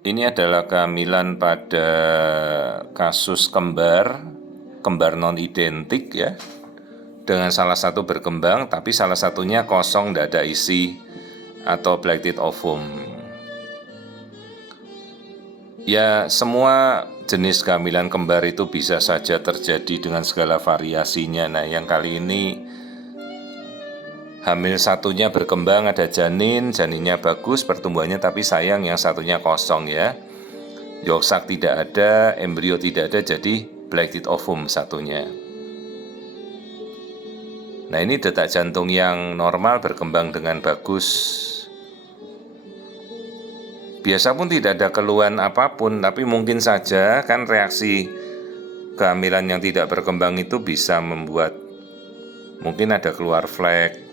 Ini adalah kehamilan pada kasus kembar non-identik ya, dengan salah satu berkembang, tapi salah satunya kosong, tidak ada isi atau blacked ovum. Ya, semua jenis kehamilan kembar itu bisa saja terjadi dengan segala variasinya. Nah, yang kali ini hamil satunya berkembang, ada janinnya bagus pertumbuhannya, tapi sayang yang satunya kosong ya. Yolk sac tidak ada, embrio tidak ada, jadi blacked ovum satunya. Nah, ini detak jantung yang normal berkembang dengan bagus. Biasa pun tidak ada keluhan apapun, tapi mungkin saja kan reaksi kehamilan yang tidak berkembang itu bisa membuat mungkin ada keluar flek.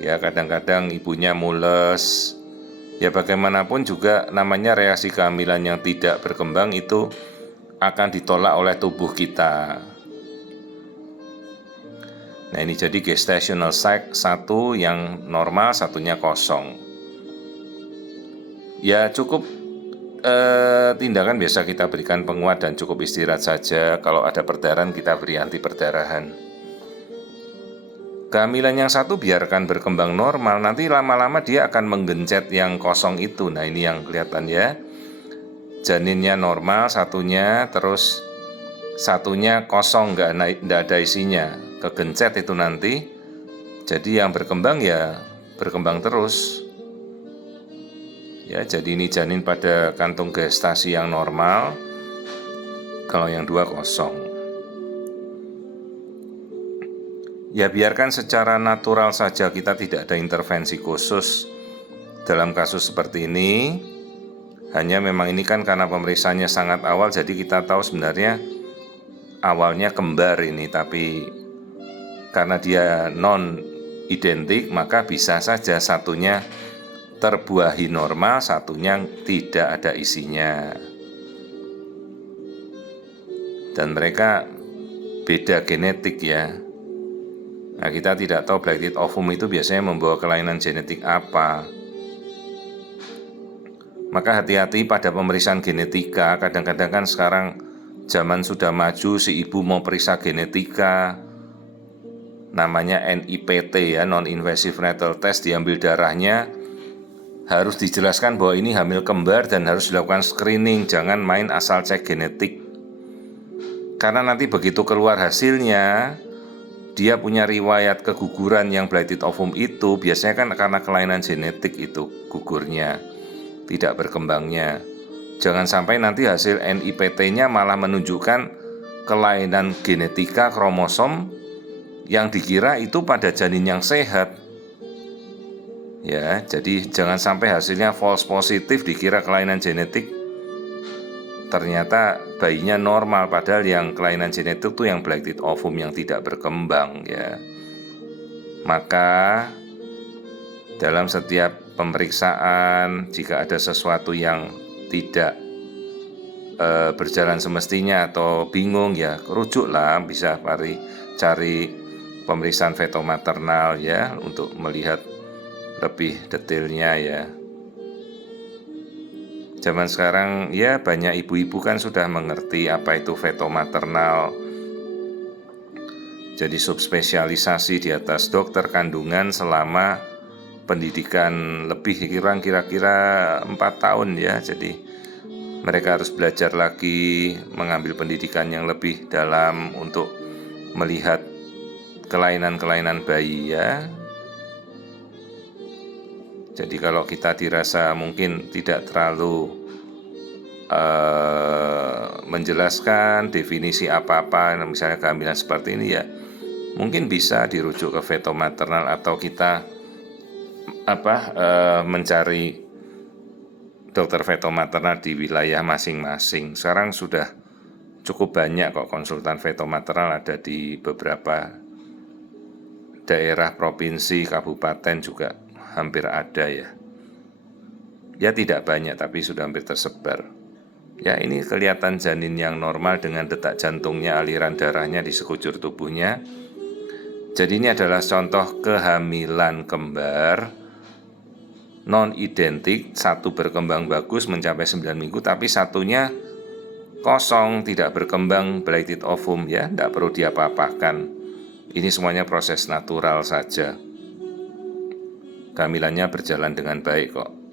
Ya, kadang-kadang ibunya mules. Ya, bagaimanapun juga namanya reaksi kehamilan yang tidak berkembang itu akan ditolak oleh tubuh kita. Nah, ini jadi gestational sac satu yang normal, satunya kosong. Ya, cukup tindakan biasa kita berikan penguat dan cukup istirahat saja. Kalau ada perdarahan kita beri anti perdarahan. Kehamilan yang satu biarkan berkembang normal, nanti lama-lama dia akan menggencet yang kosong itu. Nah, ini yang kelihatan ya. Janinnya normal satunya, terus satunya kosong, nggak ada isinya, kegencet itu nanti. Jadi yang berkembang ya berkembang terus. Ya, jadi ini janin pada kantung gestasi yang normal, kalau yang dua kosong. Ya, biarkan secara natural saja, kita tidak ada intervensi khusus dalam kasus seperti ini. Hanya memang ini kan karena pemeriksaannya sangat awal, jadi kita tahu sebenarnya awalnya kembar ini, tapi karena dia non-identik maka bisa saja satunya terbuahi normal, satunya tidak ada isinya. Dan mereka beda genetik ya. Nah, kita tidak tahu blacked ovum itu biasanya membawa kelainan genetik apa. Maka hati-hati pada pemeriksaan genetika. Kadang-kadang kan sekarang zaman sudah maju, si ibu mau periksa genetika, namanya NIPT ya, non-invasive prenatal test, diambil darahnya, harus dijelaskan bahwa ini hamil kembar dan harus dilakukan screening, jangan main asal cek genetik. Karena nanti begitu keluar hasilnya, dia punya riwayat keguguran yang blacked ovum itu, biasanya kan karena kelainan genetik itu gugurnya, tidak berkembangnya. Jangan sampai nanti hasil NIPT-nya malah menunjukkan kelainan genetika kromosom yang dikira itu pada janin yang sehat. Ya, jadi jangan sampai hasilnya false positif, dikira kelainan genetik, ternyata bayinya normal, padahal yang kelainan genetik itu yang blacked ovum yang tidak berkembang ya. Maka dalam setiap pemeriksaan, jika ada sesuatu yang tidak berjalan semestinya atau bingung ya, rujuklah, bisa cari pemeriksaan feto maternal ya, untuk melihat lebih detailnya ya. Zaman sekarang ya banyak ibu-ibu kan sudah mengerti apa itu feto maternal. Jadi subspesialisasi di atas dokter kandungan selama pendidikan lebih kira-kira 4 tahun ya. Jadi mereka harus belajar lagi, mengambil pendidikan yang lebih dalam untuk melihat kelainan-kelainan bayi ya. Jadi kalau kita dirasa mungkin tidak terlalu menjelaskan definisi apa-apa, misalnya kehamilan seperti ini ya, mungkin bisa dirujuk ke feto maternal atau kita mencari dokter feto maternal di wilayah masing-masing. Sekarang sudah cukup banyak kok konsultan feto maternal, ada di beberapa daerah, provinsi, kabupaten juga hampir ada ya. Ya tidak banyak tapi sudah hampir tersebar. Ya, ini kelihatan janin yang normal dengan detak jantungnya, aliran darahnya di sekujur tubuhnya. Jadi ini adalah contoh kehamilan kembar non-identik, satu berkembang bagus mencapai 9 minggu, tapi satunya kosong, tidak berkembang, blighted ovum ya, tidak perlu diapa-apakan. Ini semuanya proses natural saja. Kehamilannya berjalan dengan baik kok.